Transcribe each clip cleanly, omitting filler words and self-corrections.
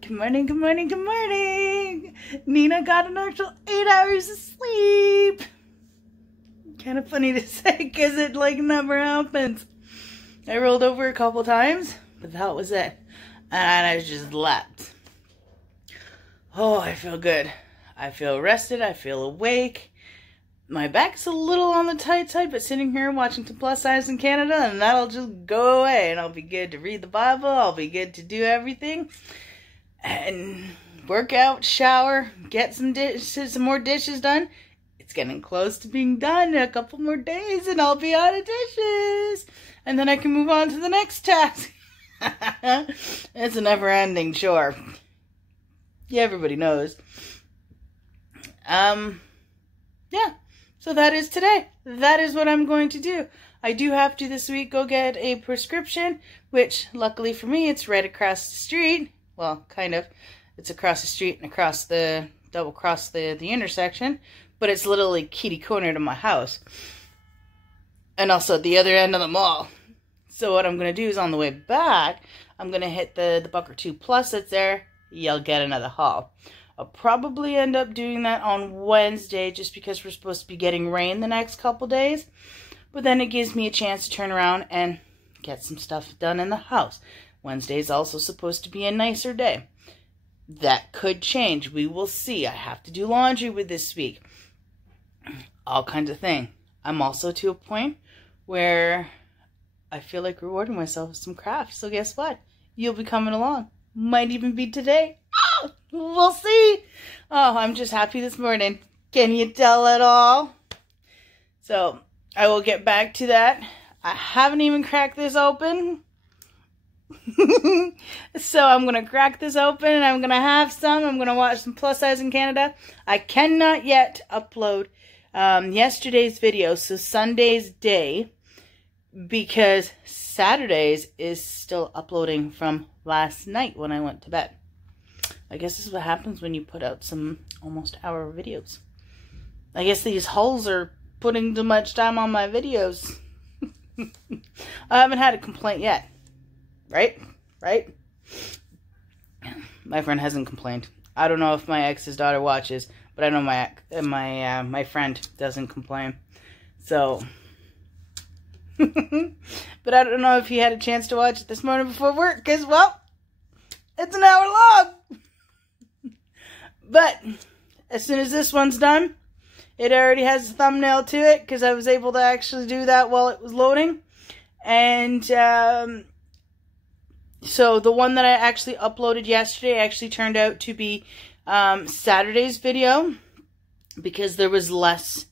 Good morning, good morning, good morning. Nina got an actual 8 hours of sleep. Kind of funny to say because it like never happens. I rolled over a couple times, but that was it. And I just leapt. Oh, I feel good. I feel rested. I feel awake. My back's a little on the tight side, but sitting here watching some plus size in Canada, and that'll just go away. And I'll be good to read the Bible. I'll be good to do everything. And work out, shower, get some more dishes done. It's getting close to being done in a couple more days, and I'll be out of dishes. And then I can move on to the next task. It's a never-ending chore. Yeah, everybody knows. Yeah. So that is today. That is what I'm going to do. I do have to this week go get a prescription, which luckily for me, it's right across the street. Well, kind of. It's across the street and double cross the intersection, but it's literally kitty corner to my house. And also at the other end of the mall. So what I'm going to do is on the way back, I'm going to hit the Buck or Two Plus that's there. You'll get another haul. I'll probably end up doing that on Wednesday just because we're supposed to be getting rain the next couple days. But then it gives me a chance to turn around and get some stuff done in the house. Wednesday is also supposed to be a nicer day. That could change. We will see. I have to do laundry with this week. All kinds of things. I'm also to a point where I feel like rewarding myself with some crafts. So guess what? You'll be coming along. Might even be today. Oh, we'll see. Oh, I'm just happy this morning. Can you tell at all? So I will get back to that. I haven't even cracked this open. So I'm going to crack this open and I'm going to have some. I'm going to watch some plus size in Canada. I cannot yet upload yesterday's video, so Sunday's day, because Saturday's is still uploading from last night when I went to bed. I guess this is what happens when you put out some almost hour videos. I guess these holes are putting too much time on my videos. I haven't had a complaint yet. Right? My friend hasn't complained. I don't know if my ex's daughter watches, but I know my friend doesn't complain. So, but I don't know if he had a chance to watch it this morning before work, because, well, it's an hour long. But as soon as this one's done, it already has a thumbnail to it, because I was able to actually do that while it was loading. And so the one that I actually uploaded yesterday actually turned out to be Saturday's video, because there was less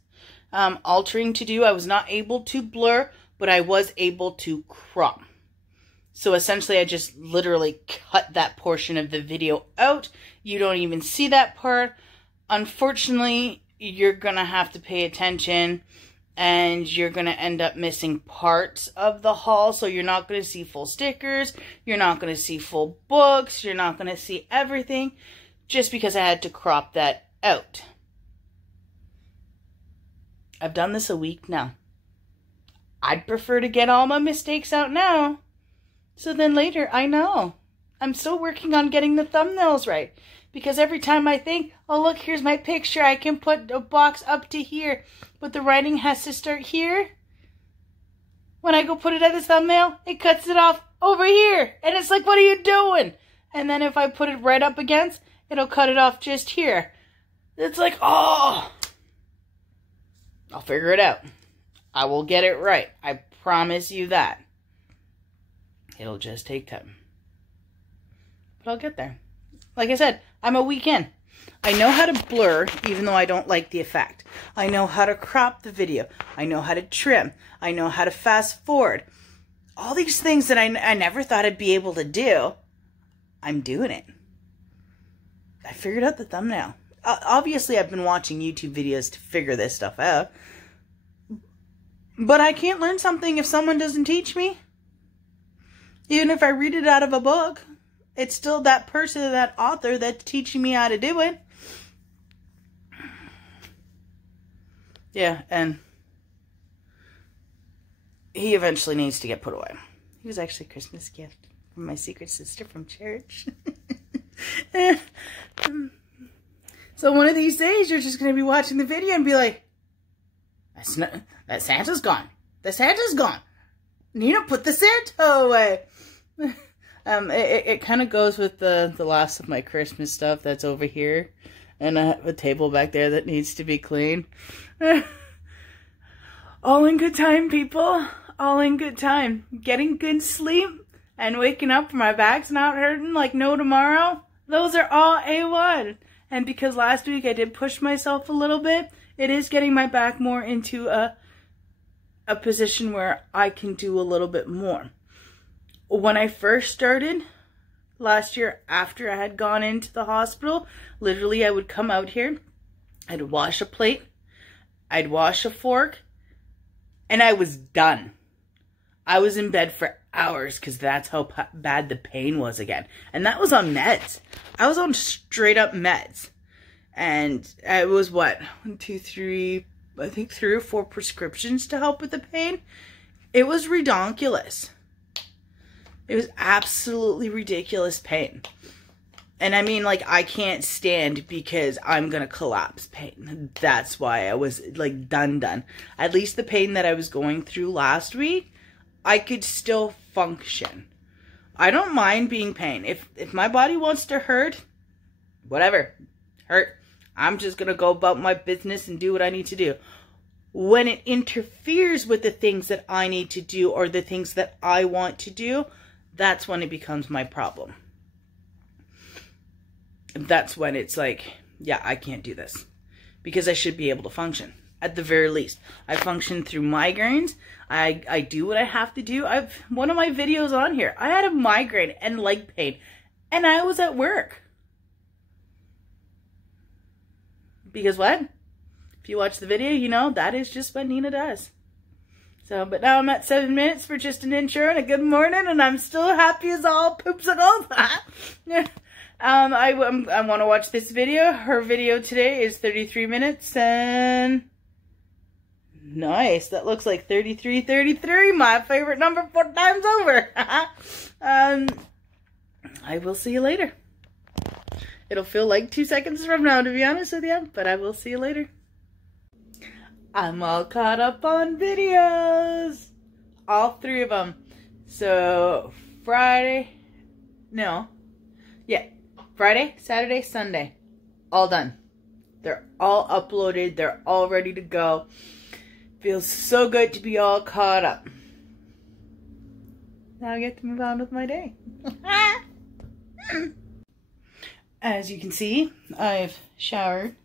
altering to do. I was not able to blur, but I was able to crop. So essentially I just literally cut that portion of the video out. You don't even see that part. Unfortunately, you're going to have to pay attention and you're going to end up missing parts of the haul. So you're not going to see full stickers. You're not going to see full books. You're not going to see everything just because I had to crop that out. I've done this a week now. I'd prefer to get all my mistakes out now. So then later, I know. I'm still working on getting the thumbnails right. Because every time I think, oh look, here's my picture, I can put a box up to here. But the writing has to start here. When I go put it at the thumbnail, it cuts it off over here. And it's like, what are you doing? And then if I put it right up against, it'll cut it off just here. It's like, oh. I'll figure it out. I will get it right. I promise you that. It'll just take time. But I'll get there. Like I said, I'm a week in. I know how to blur, even though I don't like the effect. I know how to crop the video. I know how to trim. I know how to fast forward. All these things that I never thought I'd be able to do, I'm doing it. I figured out the thumbnail. Obviously, I've been watching YouTube videos to figure this stuff out. But I can't learn something if someone doesn't teach me. Even if I read it out of a book, it's still that person, that author, that's teaching me how to do it. Yeah, and he eventually needs to get put away. He was actually a Christmas gift from my secret sister from church. So one of these days, you're just going to be watching the video and be like, that Santa's gone. The Santa's gone. Nina, put the Santa away. It kind of goes with the last of my Christmas stuff that's over here. And I have a table back there that needs to be cleaned. All in good time, people. All in good time. Getting good sleep and waking up, my back's not hurting like no tomorrow. Those are all A1. And because last week I did push myself a little bit, it is getting my back more into a position where I can do a little bit more. When I first started last year, after I had gone into the hospital, literally I would come out here, I'd wash a plate, I'd wash a fork, and I was done. I was in bed for hours because that's how bad the pain was again. And that was on meds. I was on straight up meds. And it was what? 1, 2, 3, I think 3 or 4 prescriptions to help with the pain. It was redonkulous. It was absolutely ridiculous pain. And I mean, like, I can't stand because I'm gonna collapse pain. That's why I was, like, done. At least the pain that I was going through last week, I could still function. I don't mind being pain. If my body wants to hurt, whatever, hurt. I'm just gonna go about my business and do what I need to do. When it interferes with the things that I need to do or the things that I want to do, that's when it becomes my problem. That's when it's like, yeah, I can't do this. Because I should be able to function. At the very least. I function through migraines. I do what I have to do. One of my videos on here, I had a migraine and leg pain. And I was at work. Because what? If you watch the video, you know that is just what Nina does. So, but now I'm at 7 minutes for just an intro and a good morning, and I'm still happy as all poopsicles. I want to watch this video. Her video today is 33 minutes, and nice. That looks like 33, my favorite number 4 times over. I will see you later. It'll feel like 2 seconds from now, to be honest with you, but I will see you later. I'm all caught up on videos. All 3 of them. So, Friday, Saturday, Sunday. All done. They're all uploaded. They're all ready to go. Feels so good to be all caught up. Now I get to move on with my day. As you can see, I've showered,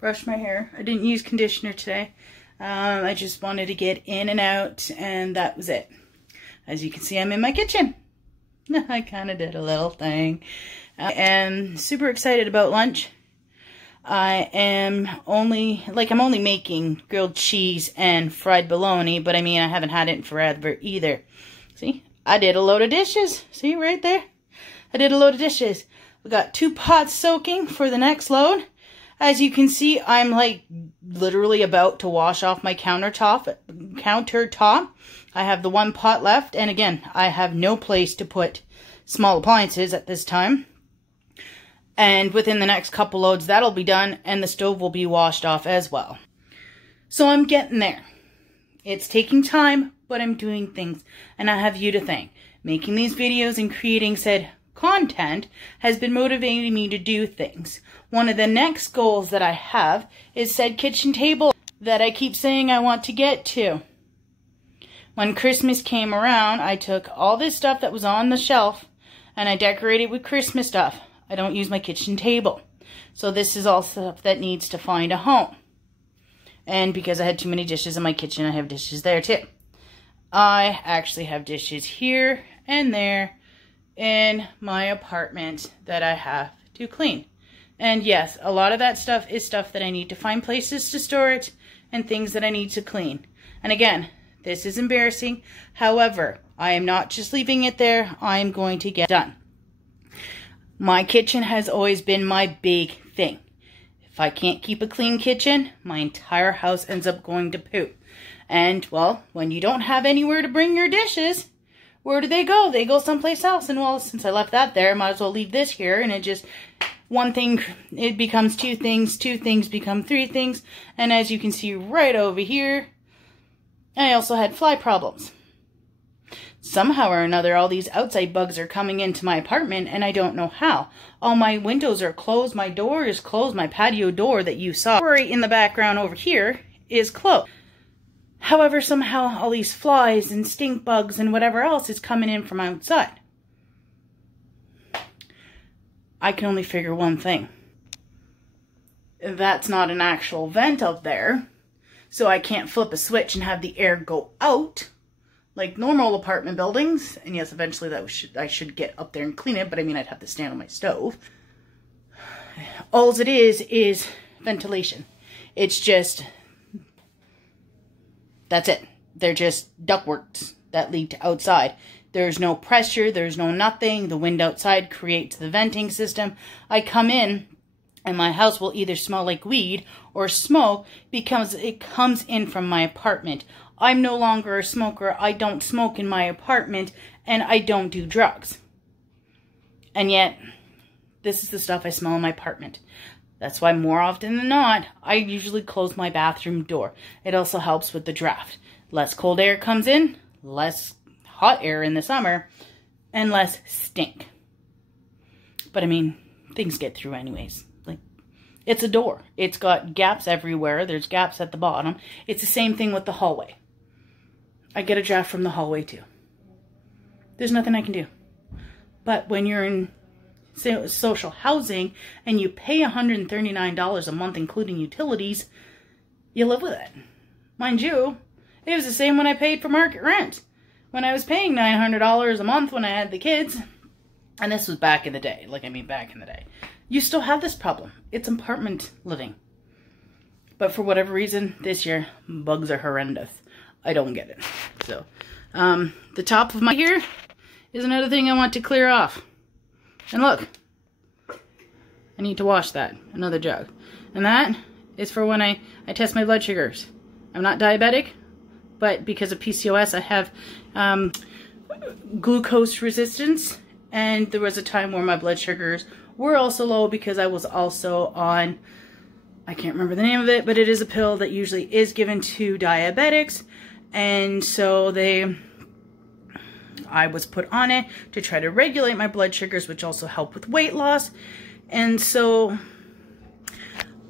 brushed my hair. I didn't use conditioner today. I just wanted to get in and out, and that was it. As you can see, I'm in my kitchen. I kind of did a little thing. I am super excited about lunch. I'm only making grilled cheese and fried bologna, but I mean, I haven't had it in forever either. See, I did a load of dishes. See, right there? I did a load of dishes. We got 2 pots soaking for the next load. As you can see, I'm like literally about to wash off my countertop. I have the 1 pot left, and again, I have no place to put small appliances at this time. And within the next couple loads, that'll be done, and the stove will be washed off as well. So I'm getting there. It's taking time, but I'm doing things, and I have you to thank. Making these videos and creating said content has been motivating me to do things. One of the next goals that I have is said kitchen table that I keep saying I want to get to. When Christmas came around, I took all this stuff that was on the shelf and I decorated with Christmas stuff. I don't use my kitchen table. So this is all stuff that needs to find a home. And because I had too many dishes in my kitchen, I have dishes there too. I actually have dishes here and there in my apartment that I have to clean. And yes, a lot of that stuff is stuff that I need to find places to store it and things that I need to clean. And again, this is embarrassing. However, I am not just leaving it there. I am going to get done. My kitchen has always been my big thing. If I can't keep a clean kitchen, my entire house ends up going to poop. And, well, when you don't have anywhere to bring your dishes, Where do they go? They go someplace else. And well, since I left that there, I might as well leave this here. And it just, one thing, it becomes two things become three things. And as you can see right over here, I also had fly problems. Somehow or another, all these outside bugs are coming into my apartment, and I don't know how. All my windows are closed, my door is closed, my patio door that you saw right in the background over here is closed. However, somehow all these flies and stink bugs and whatever else is coming in from outside. I can only figure one thing. That's not an actual vent up there, so I can't flip a switch and have the air go out like normal apartment buildings. And yes, eventually I should get up there and clean it, but I mean, I'd have to stand on my stove. All it is ventilation. It's just, that's it. They're just ductworks that lead to outside. There's no pressure, there's no nothing. The wind outside creates the venting system. I come in and my house will either smell like weed or smoke because it comes in from my apartment. I'm no longer a smoker. I don't smoke in my apartment, and I don't do drugs. And yet, this is the stuff I smell in my apartment. That's why more often than not, I usually close my bathroom door. It also helps with the draft. Less cold air comes in, less hot air in the summer, and less stink. But I mean, things get through anyways. Like, it's a door. It's got gaps everywhere. There's gaps at the bottom. It's the same thing with the hallway. I get a draft from the hallway too. There's nothing I can do. But when you're in social housing and you pay $139 a month including utilities, you live with it. Mind you, it was the same when I paid for market rent. When I was paying $900 a month when I had the kids, and this was back in the day, back in the day, you still have this problem. It's apartment living. But for whatever reason, this year, bugs are horrendous. I don't get it. So, the top of my here is another thing I want to clear off. And look, I need to wash that. Another jug. And that is for when I test my blood sugars. I'm not diabetic, but because of PCOS, I have glucose resistance. And there was a time where my blood sugars were also low because I was also on, I can't remember the name of it, but it is a pill that usually is given to diabetics. And so I was put on it to try to regulate my blood sugars, which also help with weight loss. And so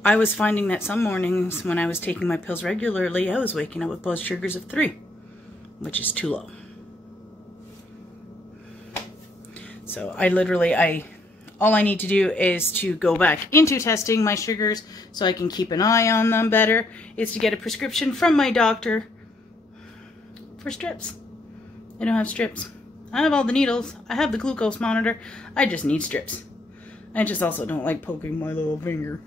I was finding that some mornings when I was taking my pills regularly, I was waking up with blood sugars of 3, which is too low. So all I need to do is to go back into testing my sugars so I can keep an eye on them better, is to get a prescription from my doctor for strips. I don't have strips. I have all the needles. I have the glucose monitor. I just need strips. I just also don't like poking my little finger.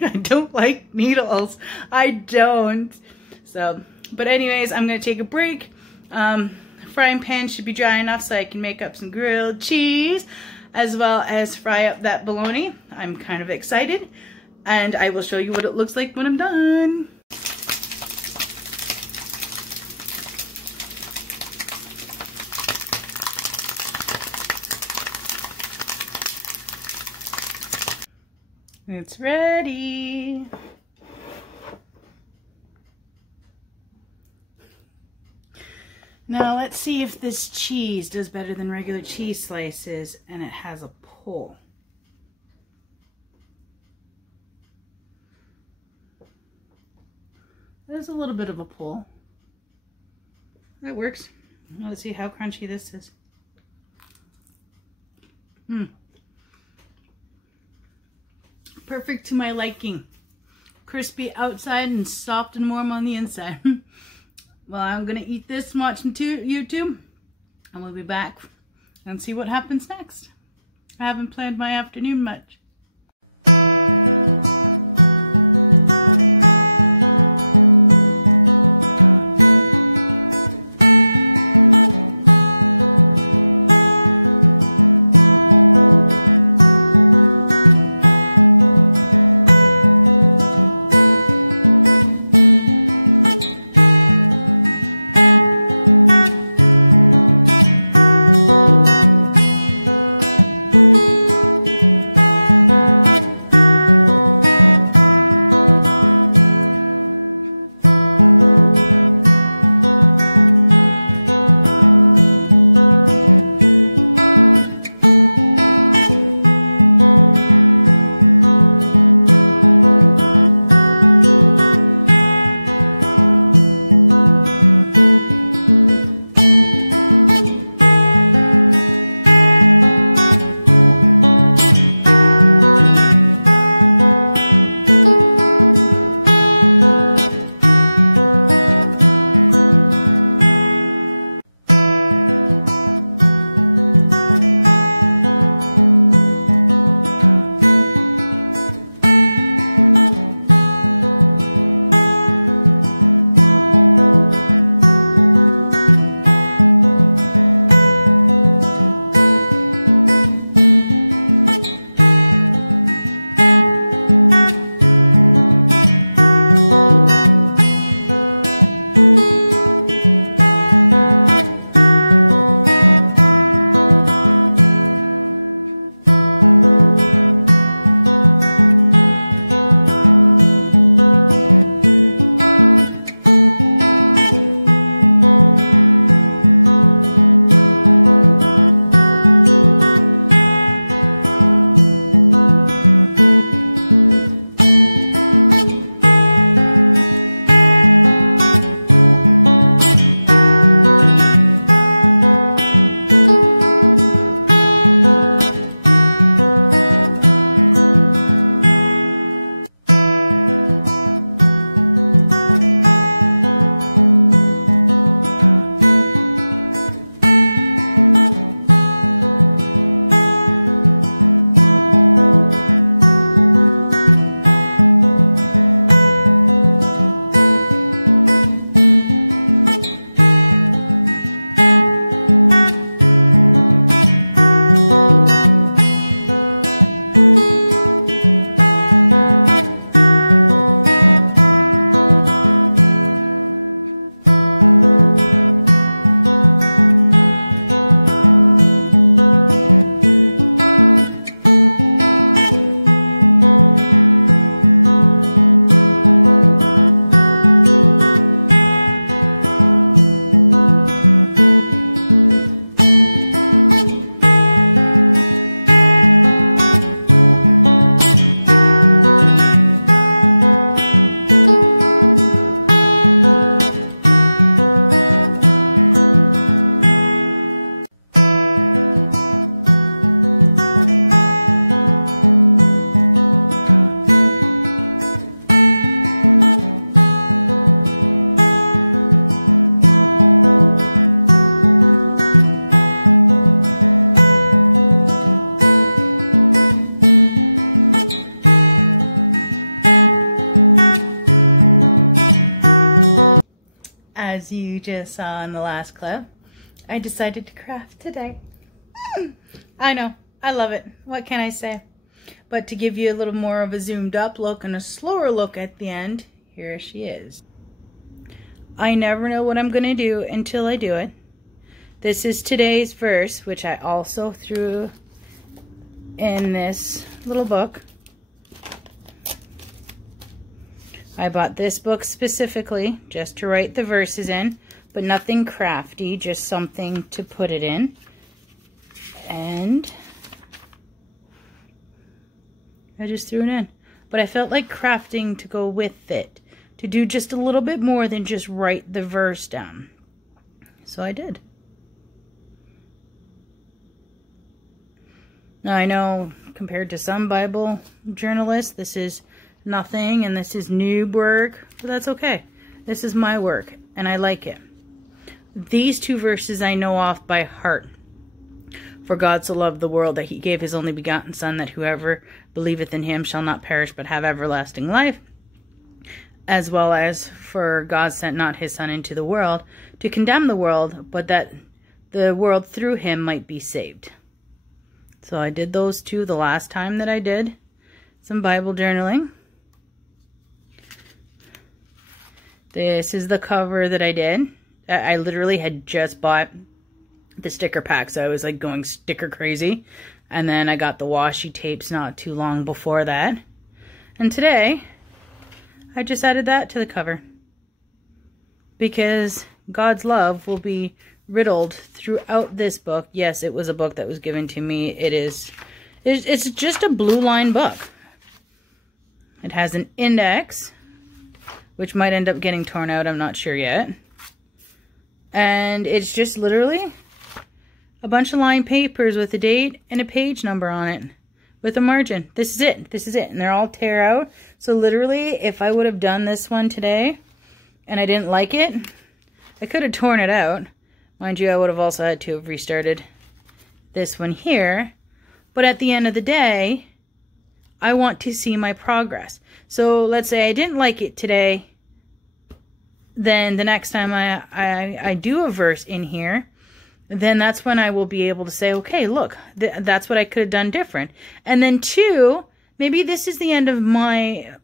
I don't like needles. I don't. So, but anyways, I'm going to take a break. Frying pan should be dry enough so I can make up some grilled cheese, as well as fry up that bologna. I'm kind of excited, and I will show you what it looks like when I'm done. It's ready. Now let's see if this cheese does better than regular cheese slices and it has a pull. There's a little bit of a pull. That works. Now let's see how crunchy this is. Perfect to my liking. Crispy outside and soft and warm on the inside. Well, I'm going to eat this and watch YouTube. And we'll be back and see what happens next. I haven't planned my afternoon much. you saw in the last clip, I decided to craft today. I know, I love it. What can I say? But to give you a little more of a zoomed up look and a slower look at the end, here she is. I never know what I'm going to do until I do it. This is today's verse, which I also threw in this little book. I bought this book specifically just to write the verses in, but nothing crafty, just something to put it in. And I just threw it in. But I felt like crafting to go with it, to do just a little bit more than just write the verse down. So I did. Now I know compared to some Bible journalists, this is nothing and this is noob work, but that's okay. This is my work and I like it. These two verses I know off by heart. For God so loved the world that he gave his only begotten Son, that whoever believeth in him shall not perish but have everlasting life. As well as, for God sent not his Son into the world to condemn the world, but that the world through him might be saved. So I did those two the last time that I did some Bible journaling. This is the cover that I did. I literally had just bought the sticker pack, so I was like going sticker crazy. And then I got the washi tapes not too long before that. And today, I just added that to the cover. Because God's love will be riddled throughout this book. Yes, it was a book that was given to me. It's just a blue line book. It has an index, which might end up getting torn out, I'm not sure yet. And it's just literally a bunch of lined papers with a date and a page number on it with a margin. This is it. This is it. And they're all tear out. So literally, if I would have done this one today and I didn't like it, I could have torn it out. Mind you, I would have also had to have restarted this one here. But at the end of the day, I want to see my progress. So let's say I didn't like it today. Then the next time I do a verse in here, then that's when I will be able to say, okay, look, that's what I could have done different. And then two, maybe this is the end of my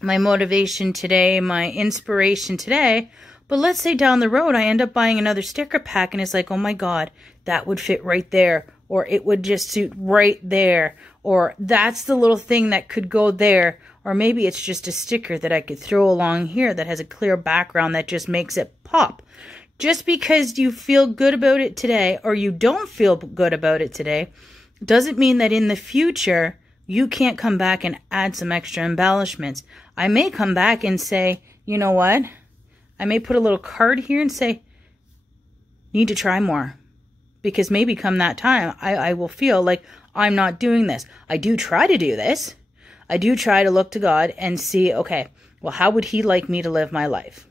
motivation today, my inspiration today. But let's say down the road, I end up buying another sticker pack and it's like, oh my God, that would fit right there. Or it would just suit right there. Or that's the little thing that could go there. Or maybe it's just a sticker that I could throw along here that has a clear background that just makes it pop. Just because you feel good about it today or you don't feel good about it today doesn't mean that in the future you can't come back and add some extra embellishments. I may come back and say, you know what? I may put a little card here and say, need to try more. Because maybe come that time, I will feel like I'm not doing this. I do try to do this. I do try to look to God and see, okay, well, how would he like me to live my life?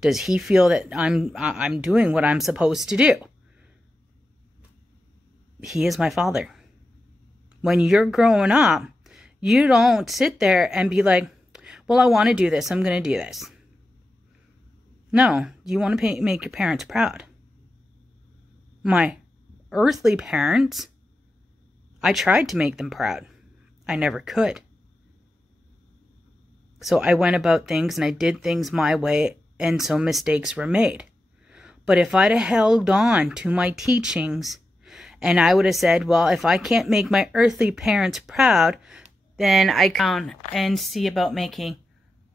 Does he feel that I'm doing what I'm supposed to do? He is my Father. When you're growing up, you don't sit there and be like, well, I want to do this. I'm going to do this. No, you want to make your parents proud. My earthly parents, I tried to make them proud. I never could. So I went about things and I did things my way, and so mistakes were made. But if I'd have held on to my teachings and I would have said, well, if I can't make my earthly parents proud, then I can and see about making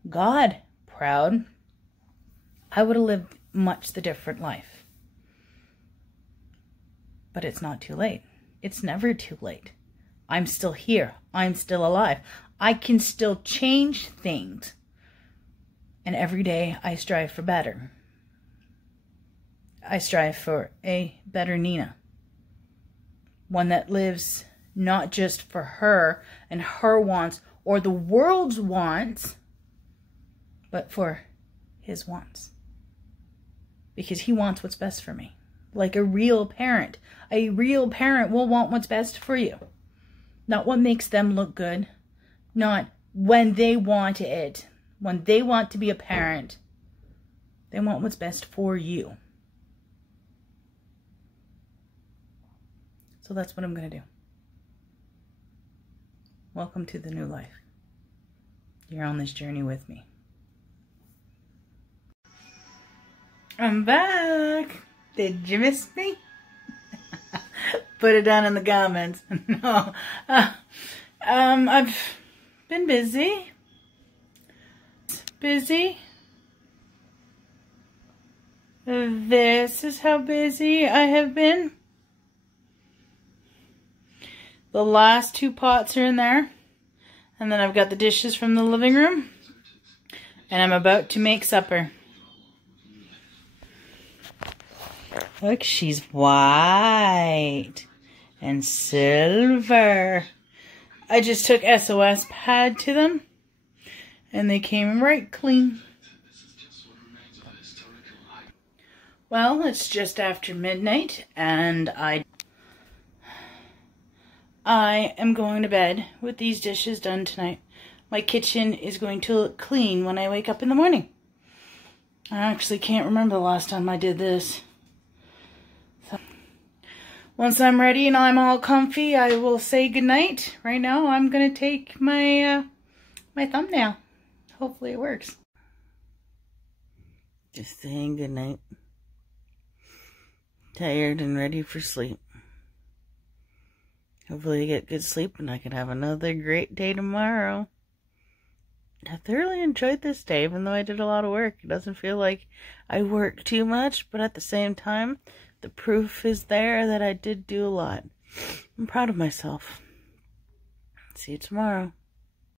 God proud, I would have lived much the different life. But it's not too late. It's never too late. I'm still here. I'm still alive. I can still change things. And every day I strive for better. I strive for a better Nina. One that lives not just for her and her wants or the world's wants, but for his wants. Because he wants what's best for me. Like a real parent. A real parent will want what's best for you. Not what makes them look good. Not when they want it. When they want to be a parent, They want what's best for you. So that's what I'm going to do. Welcome to the new life. You're on this journey with me. I'm back. Did you miss me? Put it down in the comments. No. I've been busy. This is how busy I have been. The last 2 pots are in there. And then I've got the dishes from the living room. And I'm about to make supper. Look, she's white and silver. I just took SOS pad to them. And they came right clean. Well, it's just after midnight. And I am going to bed with these dishes done tonight. My kitchen is going to look clean when I wake up in the morning. I actually can't remember the last time I did this. So, once I'm ready and I'm all comfy, I will say goodnight. Right now, I'm going to take my my thumbnail. Hopefully it works. Just saying goodnight. Tired and ready for sleep. Hopefully I get good sleep and I can have another great day tomorrow. I thoroughly enjoyed this day, even though I did a lot of work. It doesn't feel like I worked too much, but at the same time, the proof is there that I did do a lot. I'm proud of myself. See you tomorrow.